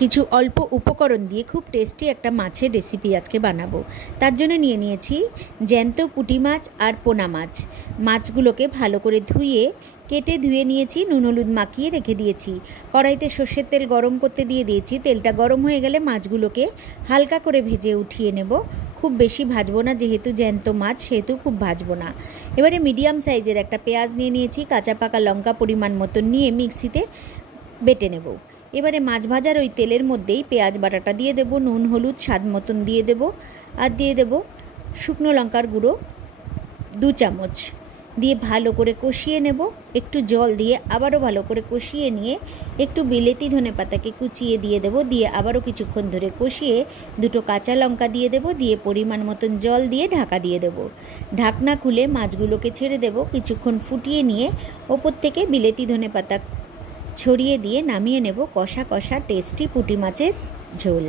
কিছু অল্প উপকরণ দিয়ে খুব টেস্টি একটা মাছের রেসিপি আজকে বানাবো। তার জন্য নিয়ে নিয়েছি জ্যান্ত পুঁটি মাছ আর পোনা মাছ। মাছগুলোকে ভালো করে ধুয়ে, কেটে ধুয়ে নিয়েছি, নুন হলুদ মাখিয়ে রেখে দিয়েছি। কড়াইতে সর্ষের তেল গরম করতে দিয়ে দিয়েছি। তেলটা গরম হয়ে গেলে মাছগুলোকে হালকা করে ভেজে উঠিয়ে নেব। খুব বেশি ভাজবো না, যেহেতু জ্যান্ত মাছ, সেহেতু খুব ভাজবো না। এবারে মিডিয়াম সাইজের একটা পেঁয়াজ নিয়ে নিয়েছি, কাঁচা পাকা লঙ্কা পরিমাণ মতন নিয়ে মিক্সিতে বেটে নেব। এবারে মাছ ভাজার ওই তেলের মধ্যেই পেঁয়াজ বাটাটা দিয়ে দেব, নুন, হলুদ, স্বাদ মতন দিয়ে দেব আর দিয়ে দেব শুকনো লঙ্কার গুঁড়ো দু চামচ। দিয়ে ভালো করে কষিয়ে নেব, একটু জল দিয়ে আবারও ভালো করে কষিয়ে নিয়ে একটু বিলেতি ধনে পাতাকে কুচিয়ে দিয়ে দেব, দিয়ে আবারও কিছুক্ষণ ধরে কষিয়ে দুটো কাঁচা লঙ্কা দিয়ে দেব, দিয়ে পরিমাণ মতন জল দিয়ে ঢাকা দিয়ে দেব। ঢাকনা খুলে মাছগুলোকে ছেড়ে দেব, কিছুক্ষণ ফুটিয়ে নিয়ে ওপর থেকে বিলেতি ধনে পাতা ছড়িয়ে দিয়ে নামিয়ে নেব কষা কষা টেস্টি পুঁটি মাছের ঝোল।